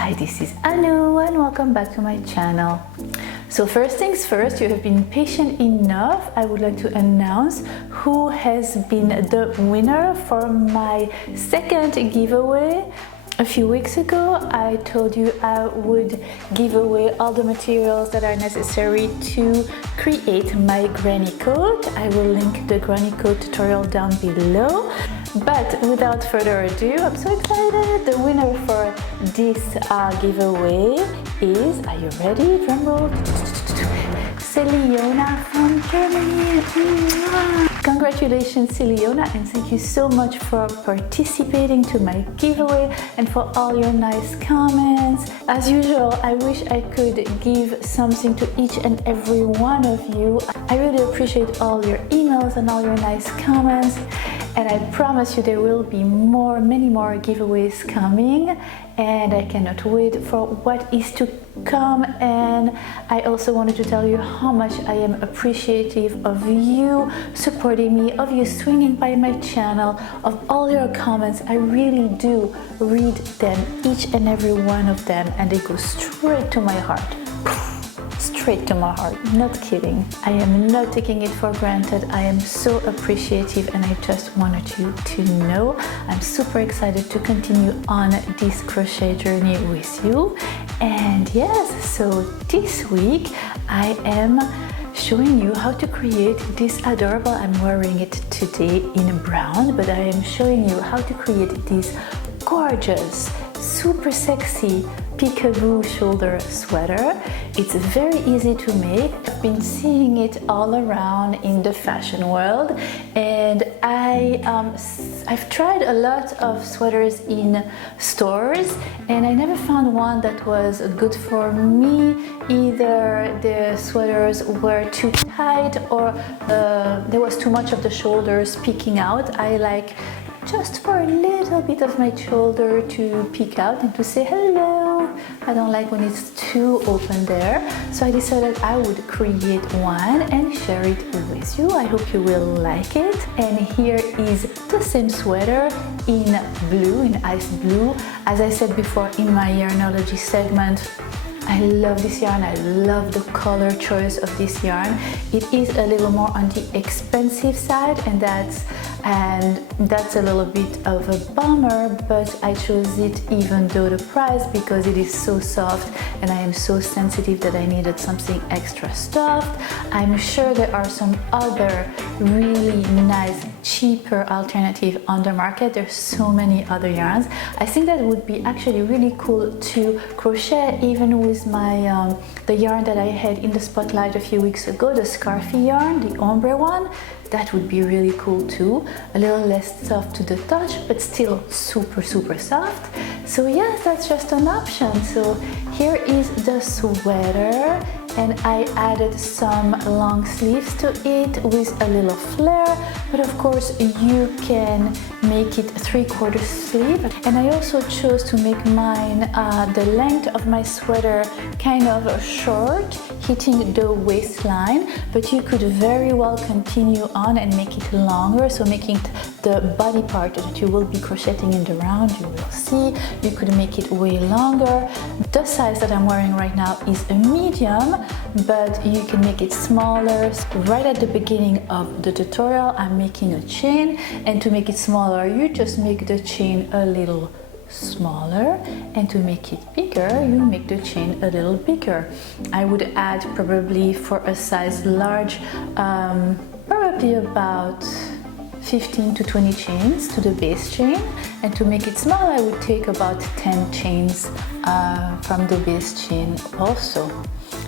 Hi, this is Anu and welcome back to my channel. So first things first, you have been patient enough. I would like to announce who has been the winner for my second giveaway. A few weeks ago, I told you I would give away all the materials that are necessary to create my granny coat. I will link the granny coat tutorial down below. But without further ado, I'm so excited! The winner for this giveaway is, are you ready? Drumroll! Celiona from Germany! Congratulations, Celiona, and thank you so much for participating to my giveaway and for all your nice comments. As usual, I wish I could give something to each and every one of you. I really appreciate all your emails and all your nice comments. And I promise you there will be many more giveaways coming, and I cannot wait for what is to come. And I also wanted to tell you how much I am appreciative of you supporting me, of you swinging by my channel, of all your comments. I really do read them, each and every one of them, and they go straight to my heart. Straight to my heart, not kidding. I am not taking it for granted. I am so appreciative, and I just wanted you to know I'm super excited to continue on this crochet journey with you. And yes, so this week I am showing you how to create this adorable, I'm wearing it today in brown, but I am showing you how to create this gorgeous, super sexy peekaboo shoulder sweater. It's very easy to make. I've been seeing it all around in the fashion world, and I've tried a lot of sweaters in stores, and I never found one that was good for me. Either the sweaters were too tight, or there was too much of the shoulders peeking out. I like just for a little bit of my shoulder to peek out and to say hello. I don't like when it's too open there. So I decided I would create one and share it with you. I hope you will like it. And here is the same sweater in blue, in ice blue. As I said before in my yarnology segment, I love this yarn. I love the color choice of this yarn. It is a little more on the expensive side, and that's a little bit of a bummer, but I chose it even though the price, because it is so soft and I am so sensitive that I needed something extra soft. I'm sure there are some other really nice, cheaper alternative on the market. There's so many other yarns. I think that would be actually really cool to crochet even with my the yarn that I had in the spotlight a few weeks ago, the scarfy yarn, the ombre one. That would be really cool too. A little less soft to the touch, but still super soft. So yes, that's just an option. So here is the sweater, and I added some long sleeves to it with a little flare, but of course you can make it 3/4 sleeve. And I also chose to make mine the length of my sweater kind of short, hitting the waistline, but you could very well continue on and make it longer, so making the body part that you will be crocheting in the round, you will see, you could make it way longer. The size that I'm wearing right now is a medium, but you can make it smaller. Right at the beginning of the tutorial, I'm making a chain, and to make it smaller, you just make the chain a little smaller, and to make it bigger, you make the chain a little bigger. I would add probably for a size large, probably about 15 to 20 chains to the base chain, and to make it small I would take about 10 chains from the base chain also.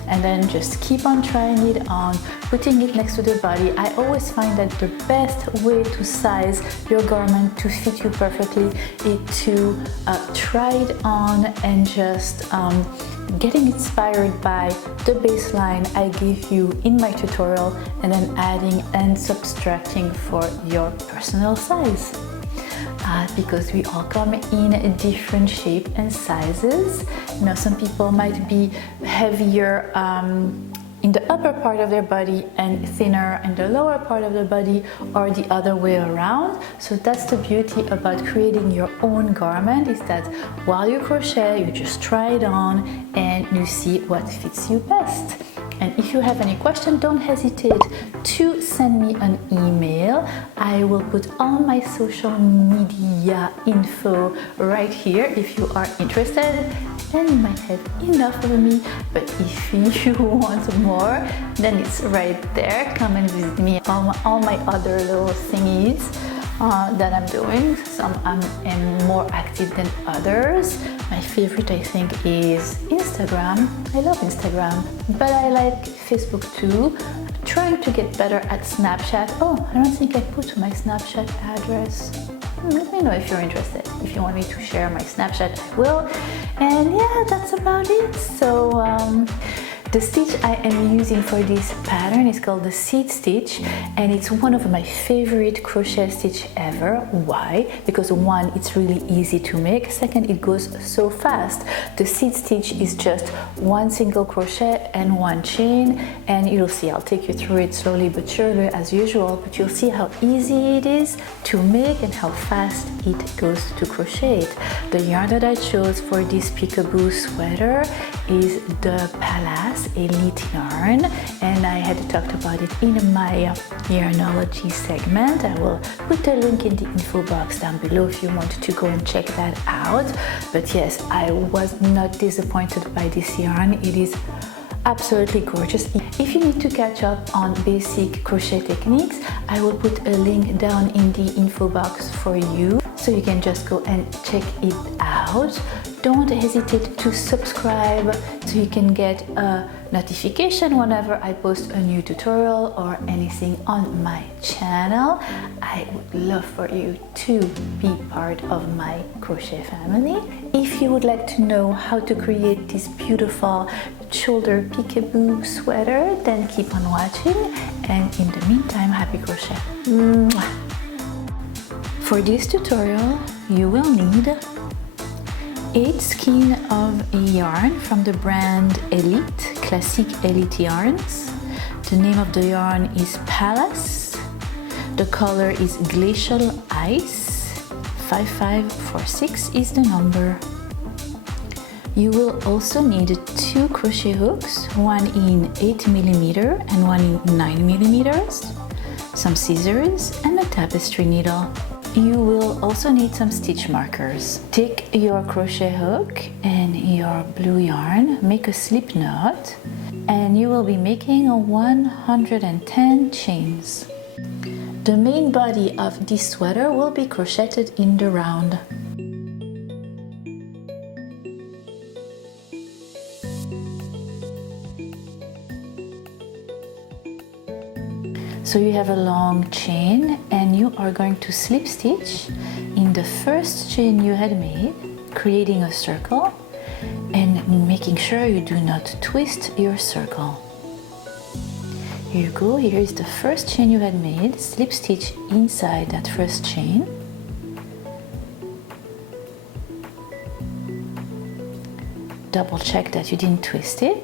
And then just keep on trying it on, putting it next to the body. I always find that the best way to size your garment to fit you perfectly is to try it on and just getting inspired by the baseline I give you in my tutorial, and then adding and subtracting for your personal size. Because we all come in different shape and sizes. You know, some people might be heavier in the upper part of their body and thinner in the lower part of the body, or the other way around. So that's the beauty about creating your own garment, is that while you crochet, you just try it on and you see what fits you best. And if you have any question, don't hesitate to send me an email. I will put all my social media info right here if you are interested. And you might have enough of me, but if you want more, then it's right there. Come and visit me on all my other little thingies that I'm doing. Some I'm more active than others. My favorite, I think, is Instagram. I love Instagram, but I like Facebook too. I'm trying to get better at Snapchat. Oh, I don't think I put my Snapchat address. Let me know if you're interested. If you want me to share my Snapchat, I will. And yeah, that's about it. So the stitch I am using for this pattern is called the seed stitch, and it's one of my favorite crochet stitch ever. Why? Because one, it's really easy to make. Second, it goes so fast. The seed stitch is just one single crochet and one chain, and you'll see, I'll take you through it slowly but surely as usual, but you'll see how easy it is to make and how fast it goes to crochet it. The yarn that I chose for this Peekaboo sweater is the Palace Elite yarn, and I had talked about it in my yarnology segment. I will put the link in the info box down below if you want to go and check that out. But yes, I was not disappointed by this yarn. It is absolutely gorgeous. If you need to catch up on basic crochet techniques, I will put a link down in the info box for you, so you can just go and check it out. Don't hesitate to subscribe so you can get a notification whenever I post a new tutorial or anything on my channel. I would love for you to be part of my crochet family. If you would like to know how to create this beautiful shoulder peekaboo sweater, then keep on watching, and in the meantime, happy crochet. For this tutorial, you will need 8 skein of yarn from the brand Elite, Classic Elite Yarns. The name of the yarn is Palace. The color is Glacial Ice. 5546 is the number. You will also need 2 crochet hooks, one in 8mm and one in 9mm, some scissors and a tapestry needle. You will also need some stitch markers. Take your crochet hook and your blue yarn, make a slip knot, and you will be making 110 chains. The main body of this sweater will be crocheted in the round. So you have a long chain, and you are going to slip stitch in the first chain you had made, creating a circle and making sure you do not twist your circle. Here you go, here is the first chain you had made, slip stitch inside that first chain. Double check that you didn't twist it.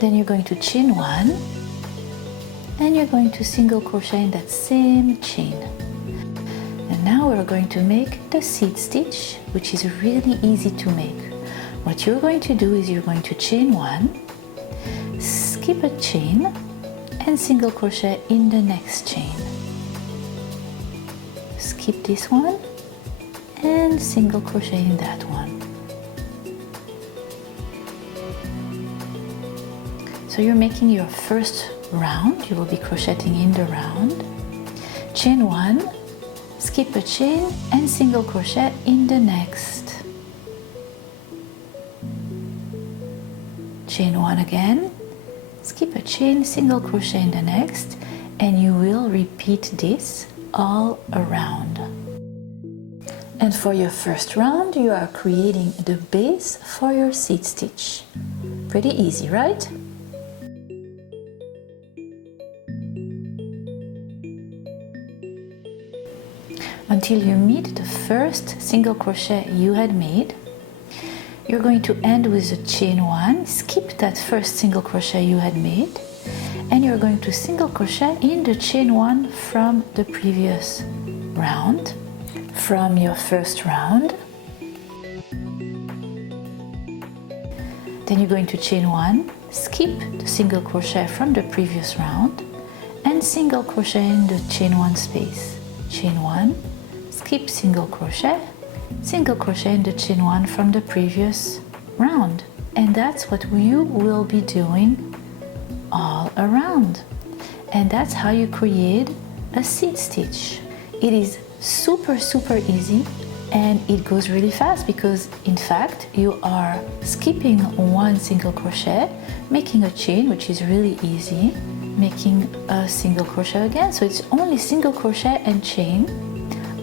Then you're going to chain one, and you're going to single crochet in that same chain. And now we're going to make the seed stitch, which is really easy to make. What you're going to do is you're going to chain one, skip a chain, and single crochet in the next chain. Skip this one and single crochet in that one. So you're making your first round, you will be crocheting in the round. Chain one, skip a chain and single crochet in the next. Chain one again, skip a chain, single crochet in the next, and you will repeat this all around. And for your first round, you are creating the base for your seed stitch. Pretty easy, right? Until you meet the first single crochet you had made, You're going to end with a chain 1, skip that first single crochet you had made, and you're going to single crochet in the chain 1 from the previous round, from your first round. Then you're going to chain 1, skip the single crochet from the previous round, and single crochet in the chain 1 space. Chain 1, skip single crochet in the chain 1 from the previous round. And that's what you will be doing all around. And that's how you create a seed stitch. It is super easy, and it goes really fast because in fact you are skipping one single crochet, making a chain, which is really easy, making a single crochet again. So it's only single crochet and chain,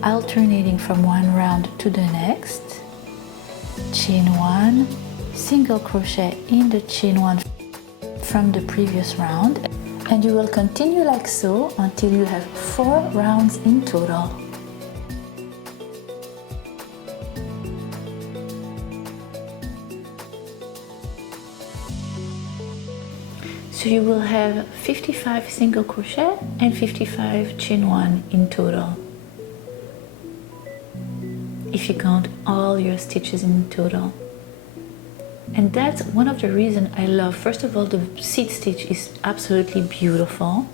alternating from one round to the next. Chain 1, single crochet in the chain 1 from the previous round, and you will continue like so until you have 4 rounds in total. So you will have 55 single crochet and 55 chain 1 in total, if you count all your stitches in total. And that's one of the reasons I love, first of all, the seed stitch is absolutely beautiful,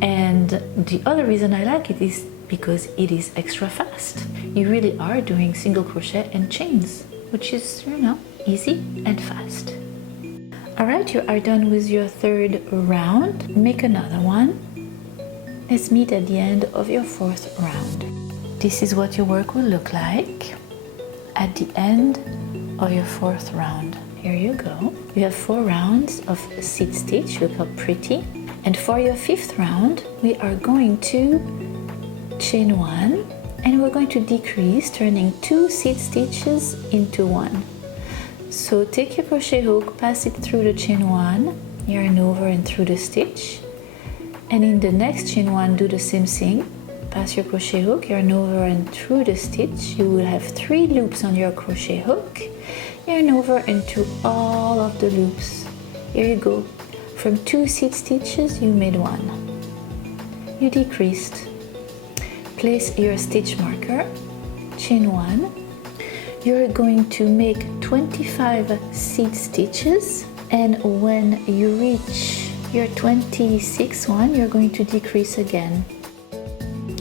and the other reason I like it is because it is extra fast. You really are doing single crochet and chains, which is, you know, easy and fast. Alright, you are done with your 3rd round. Make another one. Let's meet at the end of your 4th round. This is what your work will look like at the end of your 4th round. Here you go. You have 4 rounds of seed stitch. Look how pretty. And for your 5th round, we are going to chain 1, and we're going to decrease, turning 2 seed stitches into 1. So take your crochet hook, pass it through the chain 1, yarn over and through the stitch, and in the next chain 1 do the same thing. Pass your crochet hook, yarn over and through the stitch. You will have 3 loops on your crochet hook, yarn over and through all of the loops. Here you go. From 2 seed stitches you made 1. You decreased. Place your stitch marker, chain 1. You're going to make 25 seed stitches, and when you reach your 26th one, you're going to decrease again.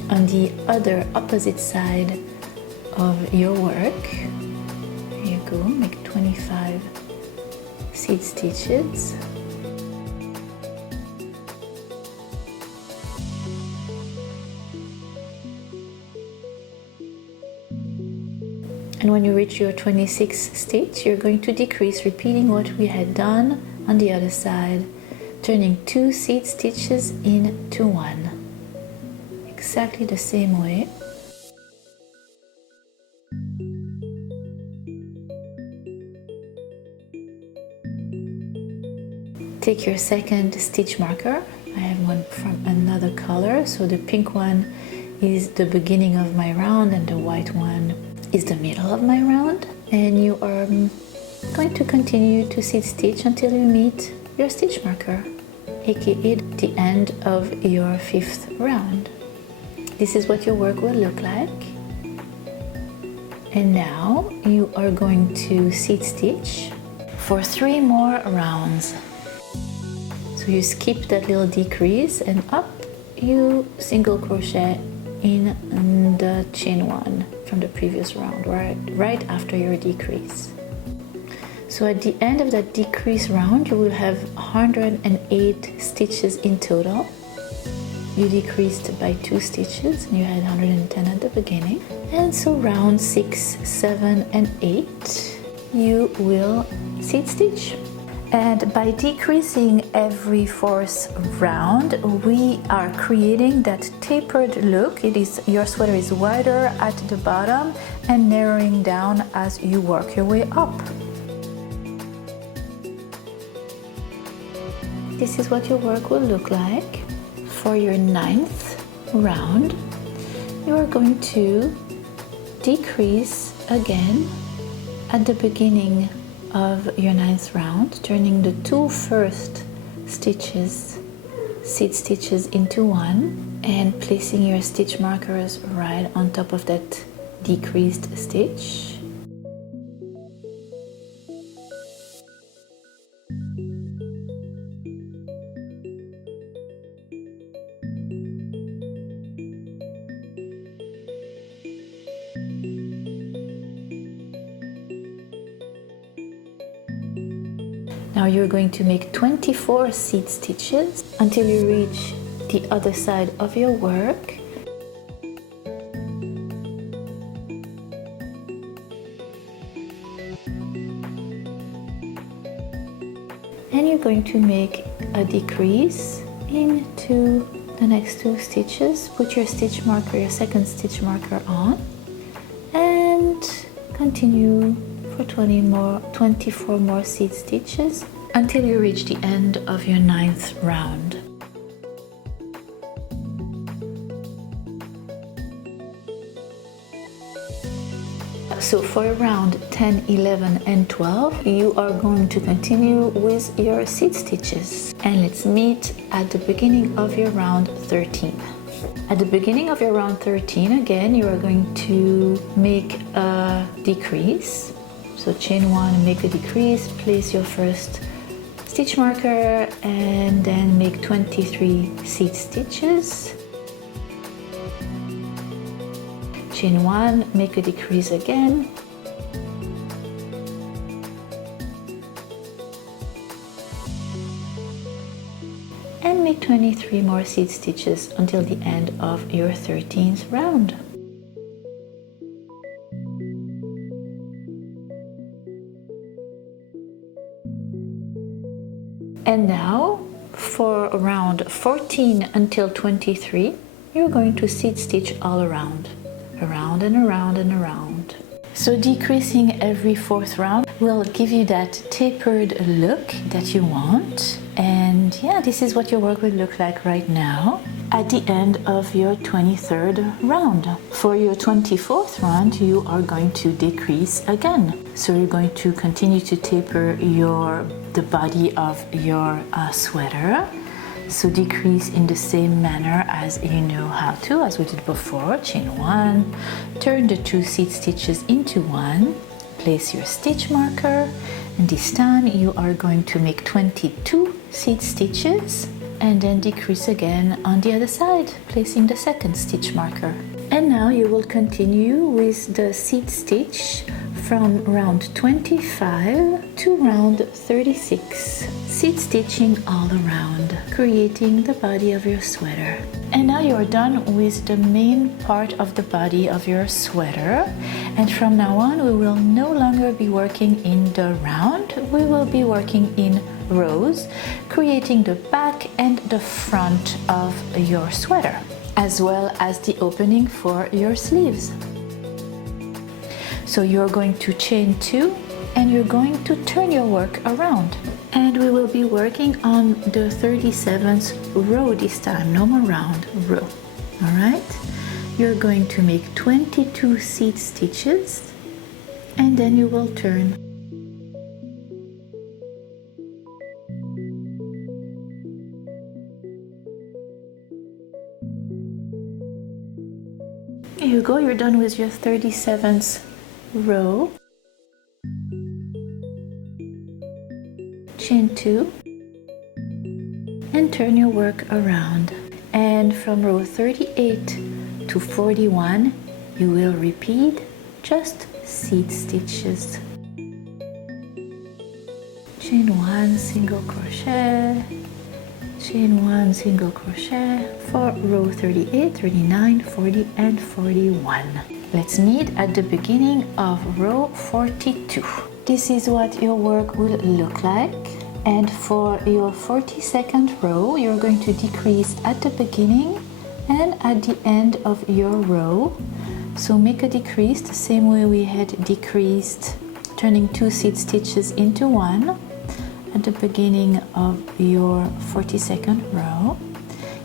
On the other opposite side of your work, here you go, make 25 seed stitches. And when you reach your 26th stitch, you're going to decrease, repeating what we had done on the other side, turning 2 seed stitches into 1. Exactly the same way. Take your second stitch marker. I have one from another color, so the pink one is the beginning of my round and the white one is the middle of my round, and you are going to continue to seed stitch until you meet your stitch marker, aka the end of your 5th round. This is what your work will look like. And now you are going to seed stitch for 3 more rounds. So you skip that little decrease and up you single crochet in the chain 1 from the previous round, right after your decrease. So at the end of that decrease round, you will have 108 stitches in total. You decreased by 2 stitches and you had 110 at the beginning. And so round 6, 7 and 8 you will seed stitch. And by decreasing every 4th round, we are creating that tapered look. It is, your sweater is wider at the bottom and narrowing down as you work your way up. This is what your work will look like. For your 9th round, you are going to decrease again at the beginning of your 9th round, turning the 2 first stitches, seed stitches, into one, and placing your stitch markers right on top of that decreased stitch. Now you're going to make 24 seed stitches until you reach the other side of your work. And you're going to make a decrease into the next 2 stitches. Put your stitch marker, your second stitch marker on, and continue for 24 more seed stitches until you reach the end of your 9th round. So for round 10, 11 and 12, you are going to continue with your seed stitches. And let's meet at the beginning of your round 13. At the beginning of your round 13, again, you are going to make a decrease. So chain 1, make a decrease, place your first stitch marker, and then make 23 seed stitches. Chain 1, make a decrease again. And make 23 more seed stitches until the end of your 13th round. And now for round 14 until 23, you're going to seed stitch all around and around and around. So decreasing every 4th round will give you that tapered look that you want. And yeah, this is what your work will look like right now at the end of your 23rd round. For your 24th round, you are going to decrease again. So you're going to continue to taper the body of your sweater. So decrease in the same manner as you know how to, as we did before. Chain 1, turn the 2 seed stitches into one, place your stitch marker, and this time you are going to make 22 seed stitches and then decrease again on the other side, placing the second stitch marker. And now you will continue with the seed stitch from round 25 to round 36, seed stitching all around, creating the body of your sweater. And now you're done with the main part of the body of your sweater, and from now on we will no longer be working in the round, we will be working in rows, creating the back and the front of your sweater, as well as the opening for your sleeves. So you're going to chain 2 and you're going to turn your work around. And we will be working on the 37th row this time, no more round, row. All right? You're going to make 22 seed stitches and then you will turn. Here you go, you're done with your 37th row. Chain 2 and turn your work around. And from row 38 to 41 you will repeat just seed stitches. Chain 1, single crochet, chain 1, single crochet for row 38, 39, 40 and 41. Let's meet at the beginning of row 42. This is what your work will look like. And for your 42nd row, you're going to decrease at the beginning and at the end of your row. So make a decrease the same way we had decreased, turning 2 seed stitches into one at the beginning of your 42nd row.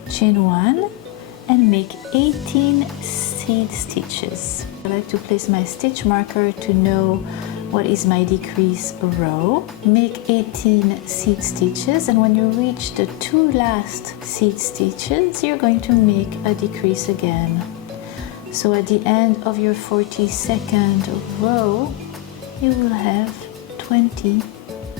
Chain 1 and make 18 seed stitches. I like to place my stitch marker to know what is my decrease row, make 18 seed stitches, and when you reach the 2 last seed stitches, you're going to make a decrease again. So at the end of your 42nd row, you will have 20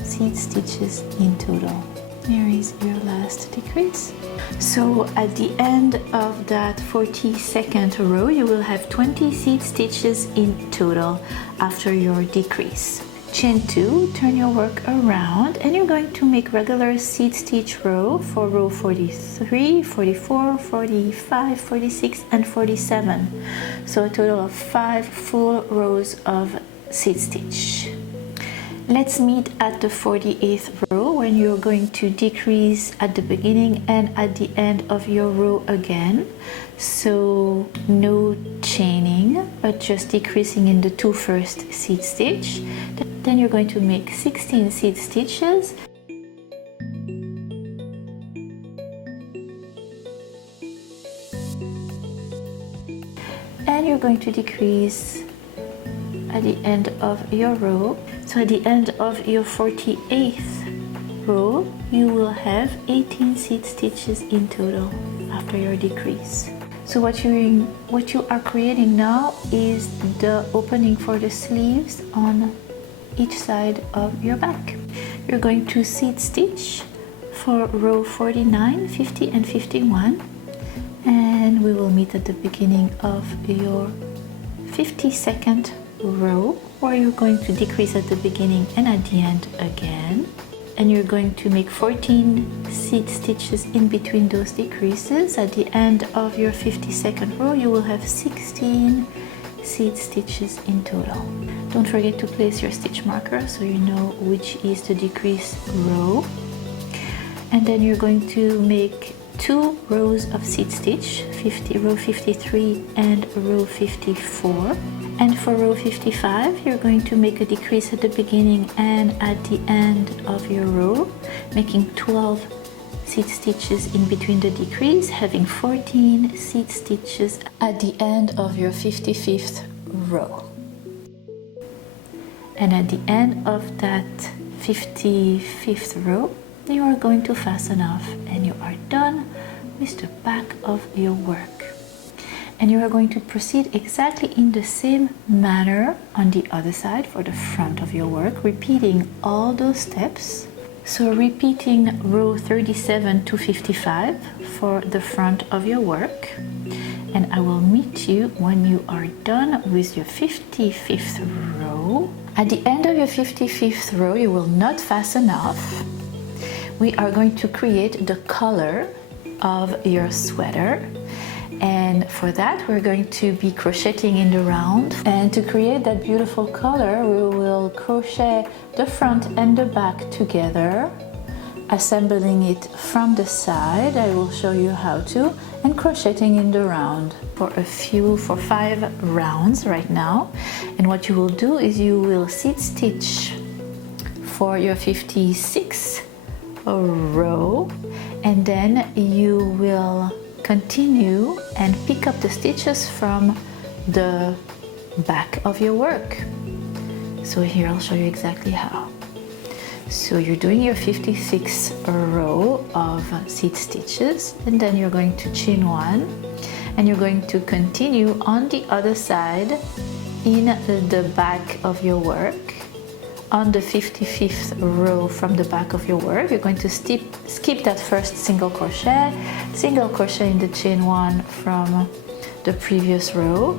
seed stitches in total. Here is your last decrease. So at the end of that 42nd row, you will have 20 seed stitches in total after your decrease. Chain 2, turn your work around, and you're going to make regular seed stitch row for row 43, 44, 45, 46, and 47. So a total of 5 full rows of seed stitch. Let's meet at the 48th row when you're going to decrease at the beginning and at the end of your row again. So no chaining, but just decreasing in the 2 first seed stitch. Then you're going to make 16 seed stitches. And you're going to decrease at the end of your row. So at the end of your 48th row, you will have 18 seed stitches in total after your decrease. So what you are creating now is the opening for the sleeves on each side of your back. You're going to seed stitch for row 49, 50, and 51, and we will meet at the beginning of your 52nd row, where you're going to decrease at the beginning and at the end again, and you're going to make 14 seed stitches in between those decreases. At the end of your 52nd row, you will have 16 seed stitches in total. Don't forget to place your stitch marker so you know which is the decrease row. And then you're going to make 2 rows of seed stitch, row 53 and row 54. And for row 55, you're going to make a decrease at the beginning and at the end of your row, making 12 seed stitches in between the decrease, having 14 seed stitches at the end of your 55th row. And at the end of that 55th row, you are going to fasten off, and you are done with the back of your work. And you are going to proceed exactly in the same manner on the other side for the front of your work, repeating all those steps. So repeating row 37 to 55 for the front of your work. And I will meet you when you are done with your 55th row. At the end of your 55th row, you will not fasten off. We are going to create the color of your sweater. And for that, we're going to be crocheting in the round. And to create that beautiful color, we will crochet the front and the back together, assembling it from the side. I will show you how to, and crocheting in the round for 5 rounds right now. And what you will do is you will seed stitch for your 56th row, and then you will continue and pick up the stitches from the back of your work. So here I'll show you exactly how. So you're doing your 56th row of seed stitches, and then you're going to chain 1, and you're going to continue on the other side in the back of your work. On the 55th row from the back of your work, you're going to skip that first single crochet in the chain 1 from the previous row,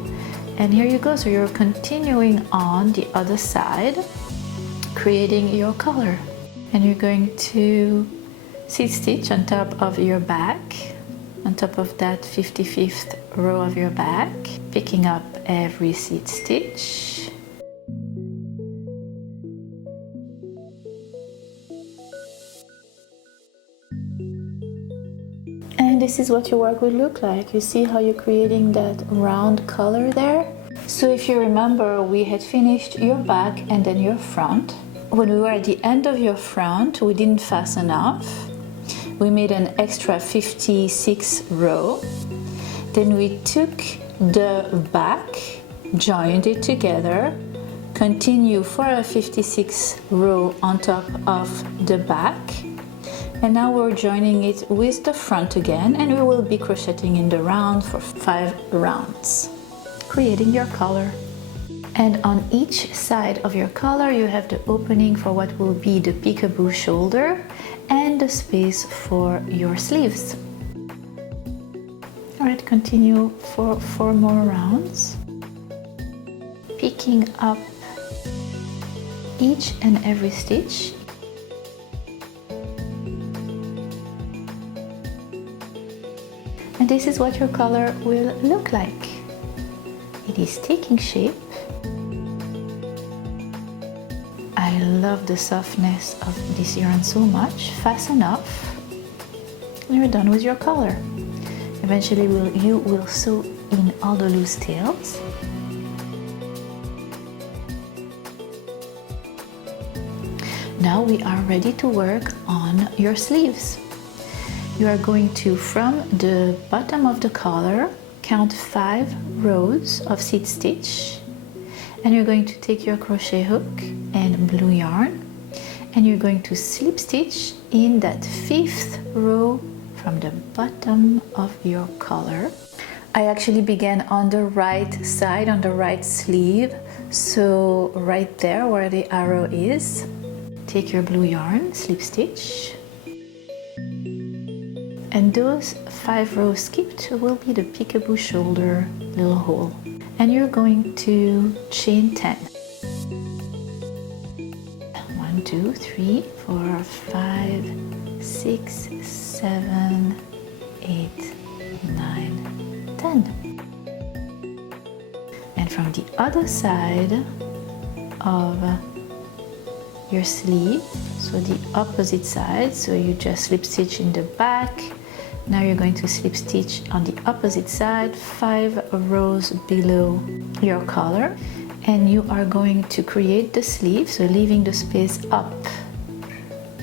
and here you go. So you're continuing on the other side, creating your color, and you're going to seed stitch on top of your back, on top of that 55th row of your back, picking up every seed stitch. And this is what your work would look like. You see how you're creating that round color there? So if you remember, we had finished your back and then your front. When we were at the end of your front, we didn't fasten off. We made an extra 56 row. Then we took the back, joined it together, Continue for a 56 row on top of the back. And now we're joining it with the front again, and we will be crocheting in the round for 5 rounds, creating your collar. And on each side of your collar you have the opening for what will be the peekaboo shoulder and the space for your sleeves. Alright, continue for 4 more rounds, picking up each and every stitch. And this is what your collar will look like. It is taking shape. I love the softness of this yarn so much. Fast enough, and you're done with your collar. Eventually you will sew in all the loose tails. Now we are ready to work on your sleeves. You are going to, from the bottom of the collar, count 5 rows of seed stitch, and you're going to take your crochet hook and blue yarn, and you're going to slip stitch in that 5th row from the bottom of your collar. I actually began on the right side, on the right sleeve, so right there where the arrow is. Take your blue yarn, slip stitch, and those 5 rows skipped will be the peekaboo shoulder little hole. And you're going to chain 10. 1, 2, 3, 4, 5, 6, 7, 8, 9, 10. And from the other side of your sleeve, so the opposite side, so you just slip stitch in the back. Now you're going to slip stitch on the opposite side, 5 rows below your collar, and you are going to create the sleeve, so leaving the space up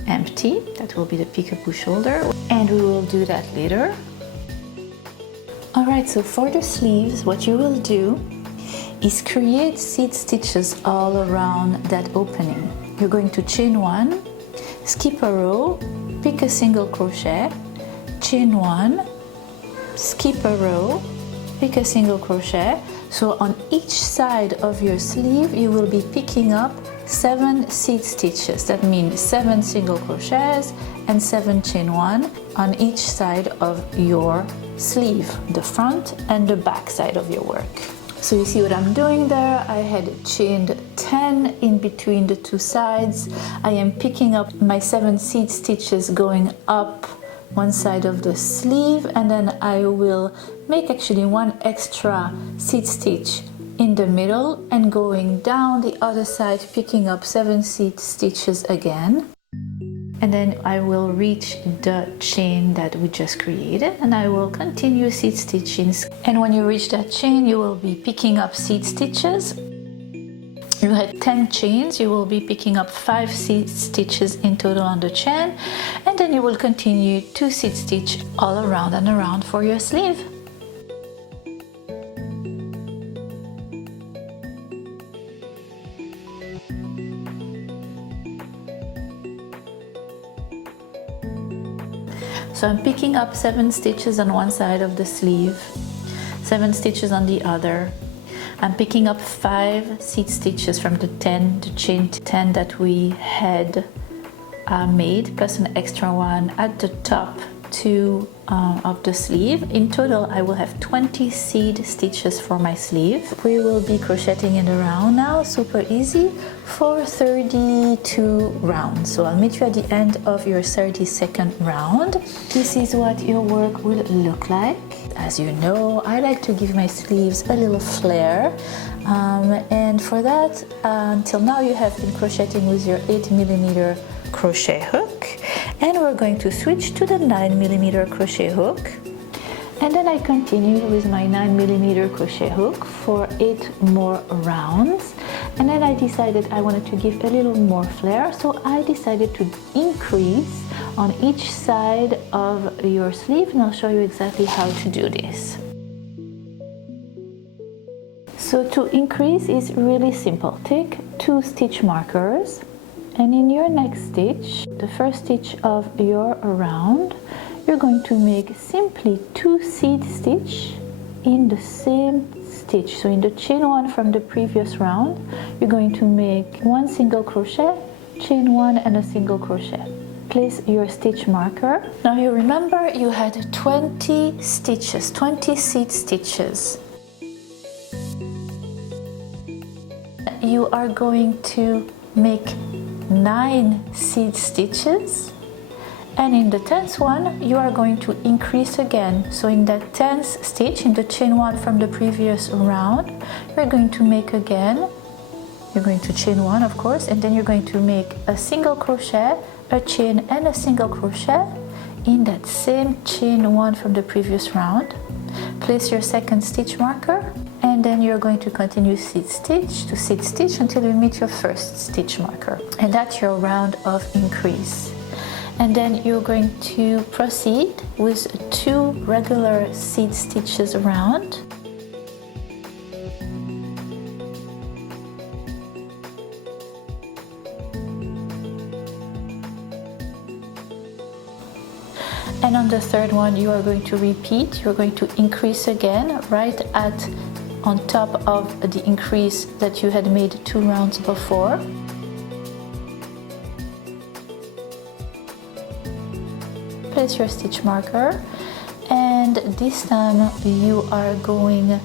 empty. That will be the peekaboo shoulder, and we will do that later. Alright, so for the sleeves, what you will do is create seed stitches all around that opening. You're going to chain 1, skip a row, pick a single crochet, chain 1, skip a row, pick a single crochet. So on each side of your sleeve you will be picking up 7 seed stitches. That means 7 single crochets and 7 chain 1 on each side of your sleeve, the front and the back side of your work. So you see what I'm doing there? I had chained 10 in between the 2 sides. I am picking up my 7 seed stitches going up one side of the sleeve, and then I will make actually 1 extra seed stitch in the middle and going down the other side, picking up 7 seed stitches again. And then I will reach the chain that we just created, and I will continue seed stitching. And when you reach that chain, you will be picking up seed stitches. You had 10 chains, you will be picking up 5 seed stitches in total on the chain, and then you will continue to seed stitch all around and around for your sleeve. So I'm picking up 7 stitches on one side of the sleeve, 7 stitches on the other. I'm picking up 5 seed stitches from the chain 10 that we had made, plus an extra one at the top 2 of the sleeve. In total I will have 20 seed stitches for my sleeve. We will be crocheting in the round now, super easy, for 32 rounds. So I'll meet you at the end of your 32nd round. This is what your work will look like. As you know, I like to give my sleeves a little flair, and for that, until now you have been crocheting with your 8mm crochet hook, and we're going to switch to the 9mm crochet hook, and then I continued with my 9mm crochet hook for 8 more rounds. And then I decided I wanted to give a little more flair, so I decided to increase on each side of your sleeve, and I'll show you exactly how to do this. So to increase is really simple. Take 2 stitch markers, and in your next stitch, the first stitch of your round, you're going to make simply 2 seed stitch in the same stitch. So in the chain 1 from the previous round, you're going to make 1 single crochet, chain 1 and a single crochet. Place your stitch marker. Now you remember you had 20 stitches, 20 seed stitches. You are going to make 9 seed stitches, and in the 10th one you are going to increase again. So in that 10th stitch, in the chain 1 from the previous round, you're going to make again, you're going to chain 1 of course, and then you're going to make a single crochet, a chain and a single crochet in that same chain 1 from the previous round. Place your second stitch marker, and then you're going to continue seed stitch to seed stitch until you meet your first stitch marker, and that's your round of increase. And then you're going to proceed with 2 regular seed stitches around. And on the third one you are going to repeat, you're going to increase again right on top of the increase that you had made 2 rounds before. Place your stitch marker, and this time you are going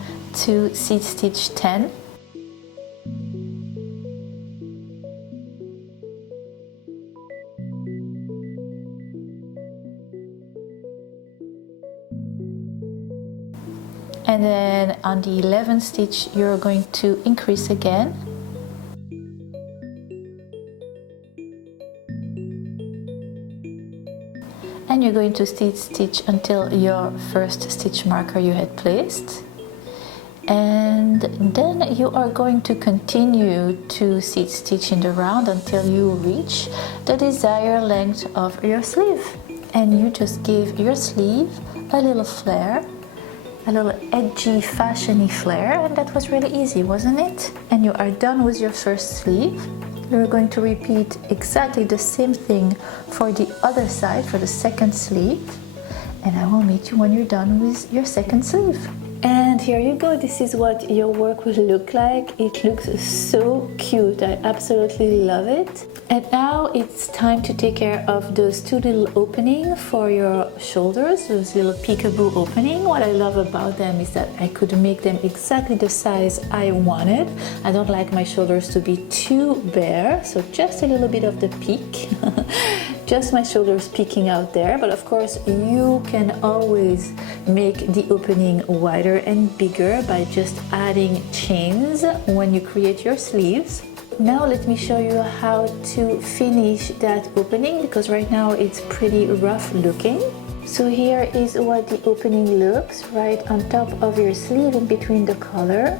to seed stitch 10. And then on the 11th stitch you're going to increase again. And you're going to seed stitch until your first stitch marker you had placed. And then you are going to continue to seed stitch in the round until you reach the desired length of your sleeve. And you just give your sleeve a little flare, a little edgy, fashiony flare, and that was really easy, wasn't it? And you are done with your first sleeve. You're going to repeat exactly the same thing for the other side, for the second sleeve, and I will meet you when you're done with your second sleeve. And here you go, this is what your work will look like. It looks so cute, I absolutely love it. And now it's time to take care of those 2 little openings for your shoulders, those little peekaboo opening. What I love about them is that I could make them exactly the size I wanted. I don't like my shoulders to be too bare, so just a little bit of the peak. Just my shoulders peeking out there, but of course you can always make the opening wider and bigger by just adding chains when you create your sleeves. Now let me show you how to finish that opening, because right now it's pretty rough looking. So here is what the opening looks right on top of your sleeve in between the collar.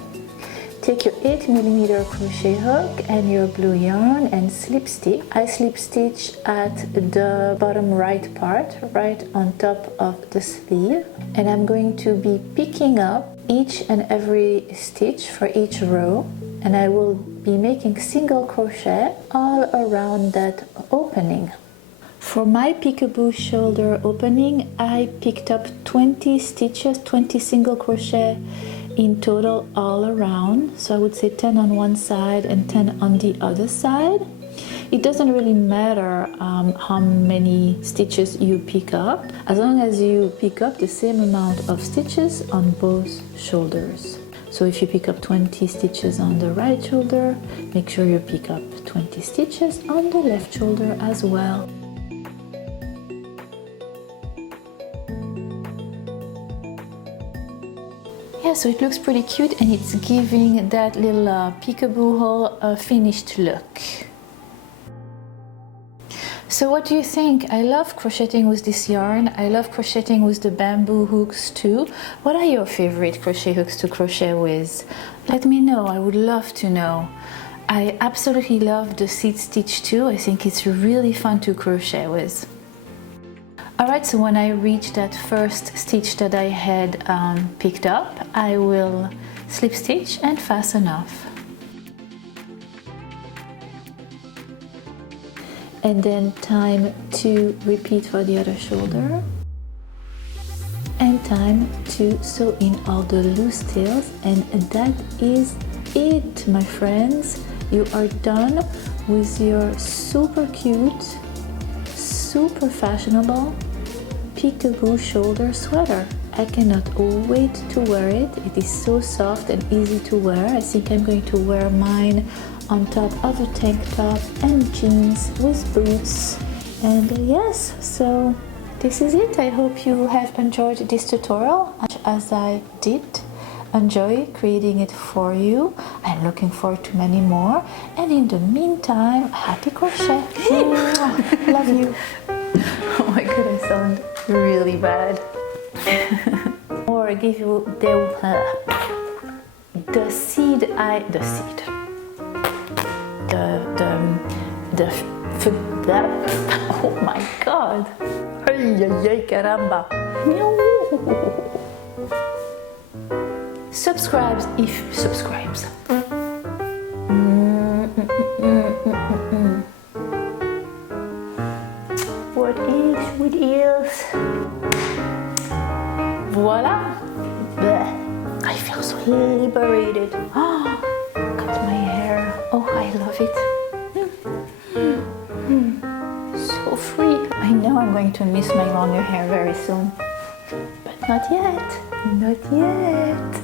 Take your 8mm crochet hook and your blue yarn and slip stitch. I slip stitch at the bottom right part, right on top of the sleeve. And I'm going to be picking up each and every stitch for each row. And I will be making single crochet all around that opening. For my peekaboo shoulder opening, I picked up 20 stitches, 20 single crochet in total all around. So I would say 10 on one side and 10 on the other side. It doesn't really matter how many stitches you pick up, as long as you pick up the same amount of stitches on both shoulders. So if you pick up 20 stitches on the right shoulder, make sure you pick up 20 stitches on the left shoulder as well. Yeah, so it looks pretty cute, and it's giving that little peekaboo hole a finished look. So what do you think? I love crocheting with this yarn. I love crocheting with the bamboo hooks too. What are your favorite crochet hooks to crochet with? Let me know, I would love to know. I absolutely love the seed stitch too. I think it's really fun to crochet with. Alright, so when I reach that first stitch that I had picked up, I will slip stitch and fasten off. And then time to repeat for the other shoulder. And time to sew in all the loose tails, and that is it, my friends. You are done with your super cute, super fashionable peekaboo shoulder sweater. I cannot wait to wear it. It is so soft and easy to wear. I think I'm going to wear mine on top of a tank top and jeans with boots. And yes, so this is it. I hope you have enjoyed this tutorial as much as I did enjoy creating it for you. I'm looking forward to many more. And in the meantime, happy crochet. Love you. Oh my god, I sound really bad. Or give you the seed. Oh my god. Ay, ay, ay, caramba. Subscribes if subscribes. What else? Voila. Blech. I feel so liberated. Oh, look at my hair. Oh, I love it. So free. I know I'm going to miss my longer hair very soon. But not yet. Not yet.